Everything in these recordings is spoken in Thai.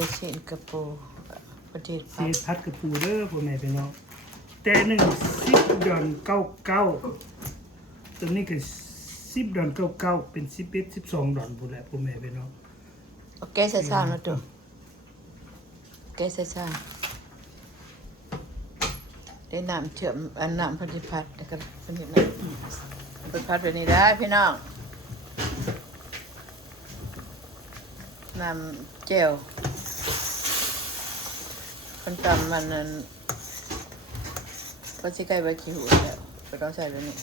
จะเช่นกระปูประเทศ เศษพัดกระปูเด้อพ่อแม่พี่น้องแต่หนึ่ง10.99ตัวนี้ก็10.99เป็น11 12 ดอนพุ่นแหละพ่อแม่พี่น้อง โอเคใส่ซ่านะตัวแกใส่ซ่าได้น้ำเชื่อมอันน้ำพันธิพัดแล้วก็พันธิพัดพันธิพัดแบบนี้ได้พี่น้องน้ำเจลคนตำมันนั้นก็สิใกล้ใบขี้หูแล้วไปต้องใส่แบบนี้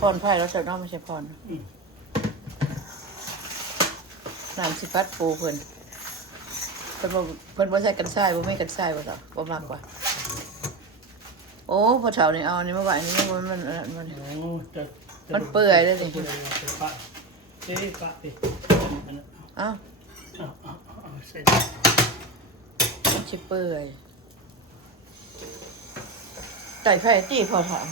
พรไผ่เราใส่น้องไม่ใช่พรน้ำสิพัดปูเพิ่นบ่ใส่กันทรายบ่ไม่กันทรายบ่ต่อบ่มากกว่าโอ้พอเฒ่านี่เอานี่มาไว้นี่มันเปื่อยแล้วนี่ปะดิ อ้าว เสร็จ มันสิเปื่อยไก่ไผ่ตีพอถาม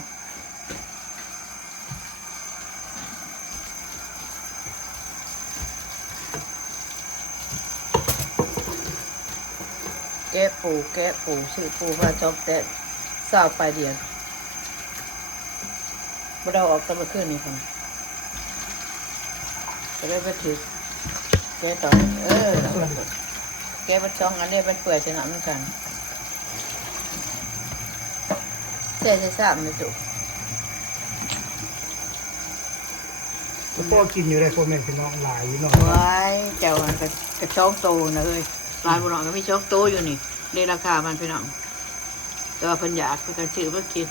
แกะปูซื้อปูมาจอมแต่สาวปลายเดือนบ่ได้เอาออกตะมื้อคืนนี่พุ่นก็เลยไปถือแกะต่อแกะมันช่องอันนี้มันเปื่อยใส่น้ำเหมือนกันเสียใส่ซ้ำเลยจุพ่อกินอยู่ได้พ่อแม่พี่น้องหลายอยู่เนาะ ไว้แก้วมันกระช่องโตนะเอ้ยร้านบุญหลองก็มีช่องโตอยู่นี่ในราคามันพี่น้องแต่ว่าเพิ่นอยากเพิ่นก็ซื้อมากิน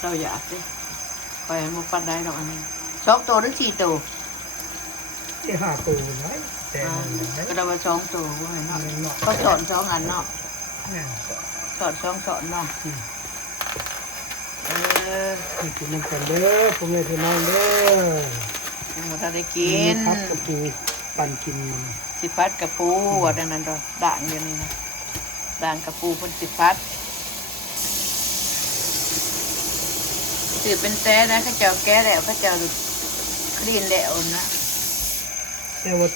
เราอยากดิไปมันปันได้ดอกอันนี้ช่องโตหรือ4 โตที่5 ตัวน้อยแต่ ก็ได้ว่าช่องโตว่าไงเนาะเขาสอนช่องอันเนาะสอนช่องสอนเนาะนี่กินน้ำกันเด้อพ่อแม่พี่น้องเด้อ มาถ้าได้กิน พัดกระปูปั่นกิน สิพัดกระปูว่าดังนั้นเราด่างอยู่นี่นะด่างกระปูเพิ่นสิพัดสืบเป็นแท้นะเขาเจ้าแก้แล้วเขาเจ้าคลีนแล้วนะ แต่ว่า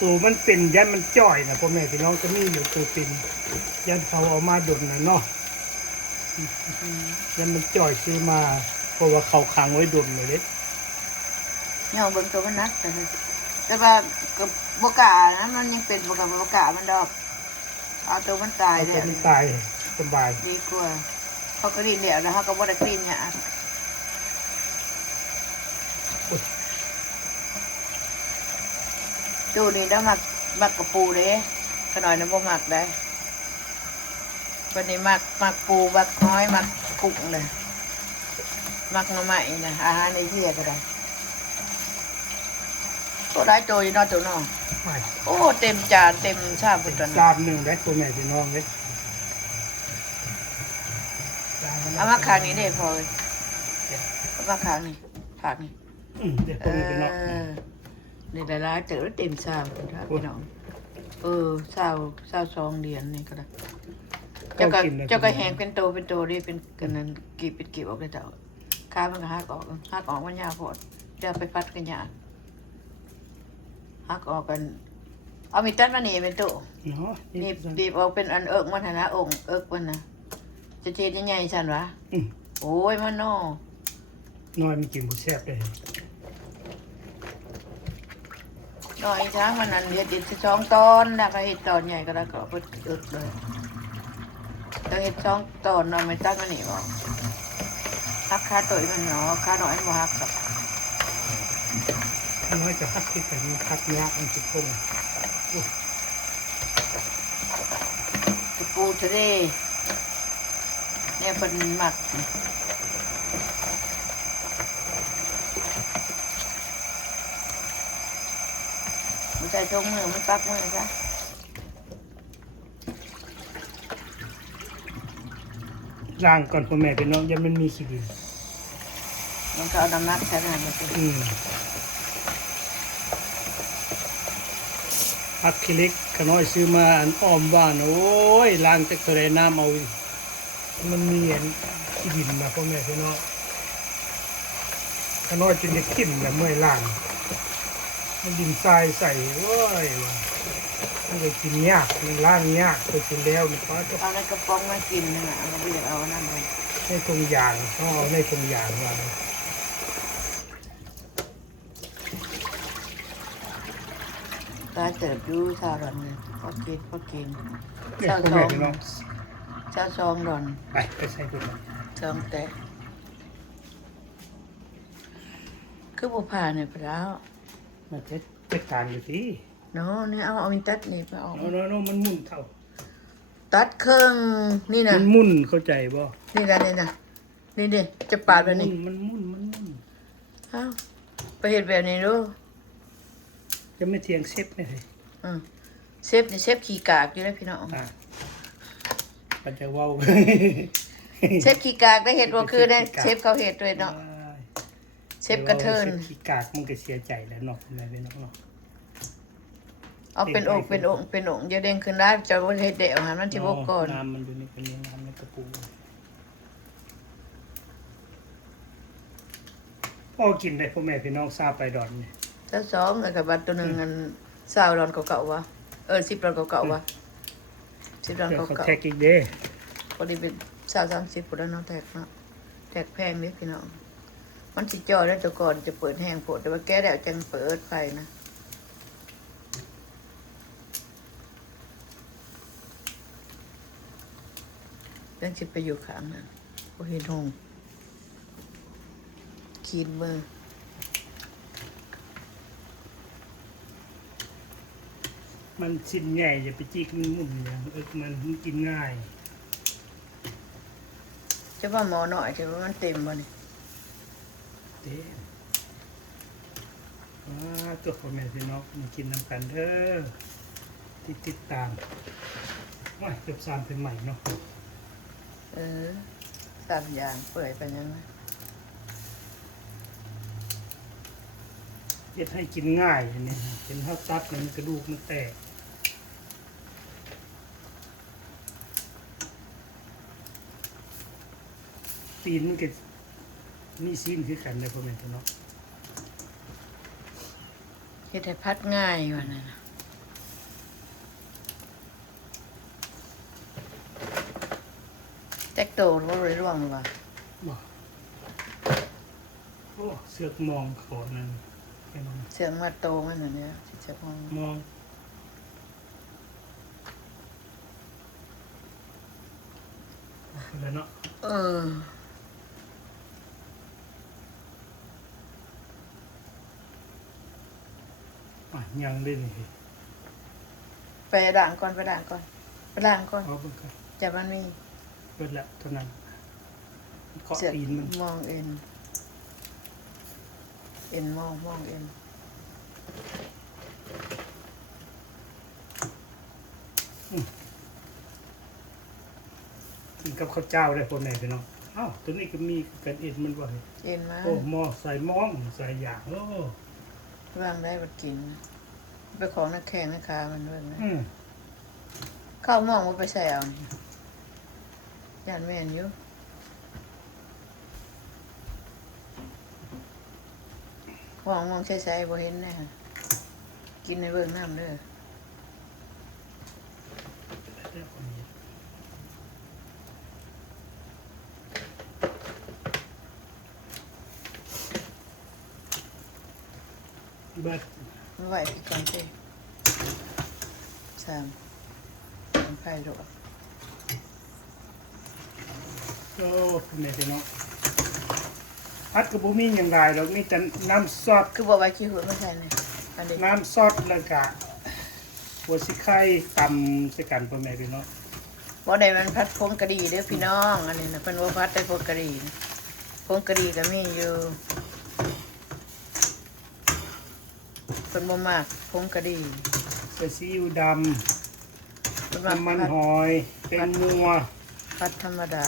ตัวมันเป็นยันมันจ่อยนะพ่อแม่พี่น้องก็มีอยู่ตัวเป็นยันเขาเอามาดนนะเนาะยันมันจ่อยซื้อมาเพราะว่าเขาขังไว้ดนเลยเด็ด เนี่ยเบิ่งตัวมันนักแต่ว่ากับบกานะมันยังเป็นบกามันดอกเอาตัวมันตาย เอา เล ตัวย มันตายสบาย ดีกว่าเขาคลีนแล้วนะเขาก็บ่ได้คลีนเนี่ยดูนี่แล้วมักกระปูเด้ขน่อยนะบ่มักได้วันนี้มักปูมักน้อยมักกุ้งเลยมักหน่อไม้นะอาหารในเที่ยก็ได้ตัวได้โตอยู่นอกตัวนอก ไม่ โอ้เต็มจานเต็มชามพุ่นตอนนี้ จานหนึ่งได้ตัวแม่พี่น้องเลย เอามาขางนี้ได้พอเลยเอามาขางนี่ผักนี่ เดี๋ยวพ่อแม่พี่น้อง นี่หลายๆเต๋อเต็มชามครับพี่น้องเศร้า2 เดือนนี่ก็ได้เจ้าก็แหงเป็นโตดิเป็นกันนั้นกีบออกเลยเจ้าข้ามันก็หักออกมันยาวโพดเดี๋ยวไปพัดกันยากหักออกกันเอามีตัดมานี่เป็นโต เนาะ นี่บีบออกเป็นอันเอิกมันนะองค์เอิกมันนะจะเจ็ดยังไงฉันวะโอ้ยมันโน่ น้อยมันกินหมูแซ่บเลย น้อยช้างมันนั่นเห็ด2 ตอนแล้วก็เห็ดตอนใหญ่ก็แล้วก็เปิดอึดเลยแล้วเห็ด2 ตอนเราไม่ตั้งมันนี่บอกหักขาตัวมันเนาะขาหน่อยมันหักกับ น้อยจะพักที่แต่มันพักยากมันจะพุ่ง กระปูทะเลเนี่ยเป็นหมักมันใส่ตรงมือมันปักมือซะ ล้างก่อนพ่อแม่พี่น้องยังมันมีขี้ดิน มันก็เอาน้ำมักใส่น้ำมาสิ พักขี้เล็กขน้อยซื้อมาอันอ้อมบ้านโอ้ยล้างจากทะเลน้ำเอามันมีอันขี้ดินมาพ่อแม่พี่น้องขน้อยจนจะขิ้นแบบเมื่อยล้าง มันดินทรายใส่โอ้ยว่ะมันก็กินยากมันล้างยากไปกินแล้วนี่ป้าก็ เอาในกระป๋องมากินนึงอ่ะเราไม่อยากเอานั่นเลย ในตรงยางต้องเอาในตรงยางว่า ตาเติบดูชาวดอนเนี่ยพอกิน เนี่ย ชาว พ่อ ซ แม่ อง พี่น้อง ชาวซองดอน ไปใส่พุ่น ซองแต่คือบุพาเนี่ยไปแล้ว มาจัดการอยู่สิ เนาะนี่เอามีตัดนี่ไปเอา เอามันหมุนเข้า ตัดเครื่องนี่นะ มันหมุนเข้าใจบ่ นี่นะนี่ดิจะปาดแบบนี้ มันหมุน อ้าวไปเห็นแบบนี้ดู จะไม่เทียงเซฟไม่เลย อืมเซฟนี่เซฟขี้กากอยู่แล้วพี่น้อง มันจะเว้า เซฟขี้กากได้เห็ดว่าคือได้เซฟเขาเห็ดด้วยเนาะเซฟกระเทิน เซฟขี้กากมันก็เสียใจแล้วเนาะแม่พี่น้องเนาะ เอาเป็นองค์อย่าเด้งขึ้นได้จะว่าเฮ็ดเดี่ยวหันมันสิบกก่อน น้ำมันอยู่นี่เป็นน้ำในกระปุกพ่อกินได้พ่อแม่พี่น้องทราบไปดอนนี่ ถ้าสองแล้วก็บัตรตัวหนึงอัน20ดอนเก่าๆวะ10ดอนเก่าๆวะ10ดอน เดี๋ยวเขา เก่า แท็กอีกเด้ ๆพอดีเป็น30พุ่นแล้วเนาะแท็กเนาะแท็กแพงเด้พี่น้องมันสิจ่อได้ตัวก่อนจะเปิดแห้งโพดแต่ว่าแก้แล้วจังเปิดไฟนะยังสิไปอยู่ข้างนั้นบ่เห็นหงคีนมือ มันชิ้นใหญ่อย่าไปจิกมันหมุนอย่างมันกินง่าย จะว่าหมอหน่อยจะว่ามันเต็มบ่นี่ เด้ตัวพ่อแม่พี่น้องมากินน้ำกันเด้อติดตามว่าเกือบ3เป็นใหม่เนาะ 3อย่างเปื่อยไปยังไง เฮ็ดให้กินง่ายอันนี้เป็นข้าวตัดมันกระดูกมันแตกตีนมันก็มีซีนคือกันเลยพ่อแม่พี่น้อง เฮ็ดให้พัดง่ายว่านั่นน่ะแตกโตบ่เลยร่วงหรือว่า บ่โอ้เสือกมองขอนั่นพี่น้อง เสียงมาโตมันน่ะเนี่ยสิจะมอง มองแล้วเนาะ เออ ยังเล่นสิ ไปด่างก่อนไปด่างก่อนเอาเบิ่งกัน จะมันมี เปิดแล้วเท่านั้นเคาะ เสียง ตีนมัน มองเอ็นมองเอ็น กินกับข้าวเจ้าได้พ่อแม่พี่น้องอ้าวตัวนี้ก็มีกันเอ็นมันบ่เห็น เอ็นมา โอ้หม้อใส่หม้องใส่อย่างโอ้ วางได้บัดกินไปของนักแข่งนักค้ามันด้วยนะ อืม เข้ามองว่าไปใส่เอานี่ย่านแม่นอยู่มองใส่ๆบ่เห็นแน่กินในเบิ่งน้ำเด้อ บัด ไม่ไหวพี่ก่อนสิเป็นไผ่หรอก โอ้พ่อแม่พี่น้องพัดกับบุมีอย่างไรหรอกมีแต่น้ำซอส คือบอกไว้ขี้หัวไม่ใช่เลยอันนี้ น้ำซอสแล้วก็หัวสิไข่ตำใส่กันพ่อแม่พี่น้อง บอกได้มันพัดพงกะดีเด้อพี่น้องอันนี้นะเป็นว่าพัดได้พงกะดีนะพงกะดีก็มีอยู่เป็นบ่มากพงกะดี ใส่ซีอิ๊วด เป็น ำ มาก น้ำมันหอยเป็นนัว พัดธรรมดา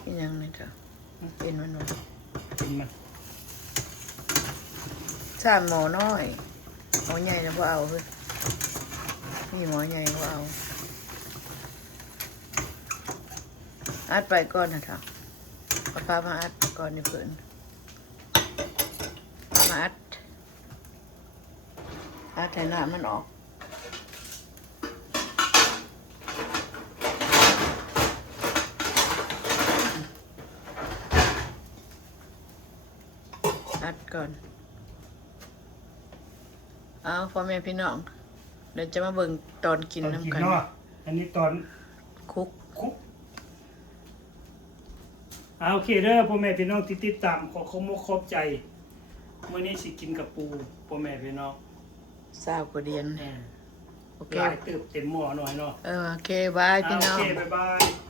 ที่ยังนี่เถอะเป็นมันว่า เป็นมัน สร้างหมอน้อยหมอใหญ่นะบ่เอาเฮ้ยนี่หมอใหญ่บ่เอาอัดไปก่อนนะเถอะเอาพามาอัดก่อนนี่เพิ่นพามาอัด ถ้าแต่น้ำมันออกอัดก่อนเอาพ่อแม่พี่น้องเดี๋ยวจะมาเบิ่งตอนกิน ตอนกิน น้ำกัน เนาะอันนี้ตอน คุก คุกโอเคเด้อพ่อแม่พี่น้องที่ติดตามขอขอบใจมื้อนี้สิกินกับปูพ่อแม่พี่น้อง ซาวกว่าเดียนโอเค หลายตึบเต็มหม้อหน่อยเนาะ โอเคบายพี่น้อง โอเคบ๊ายบาย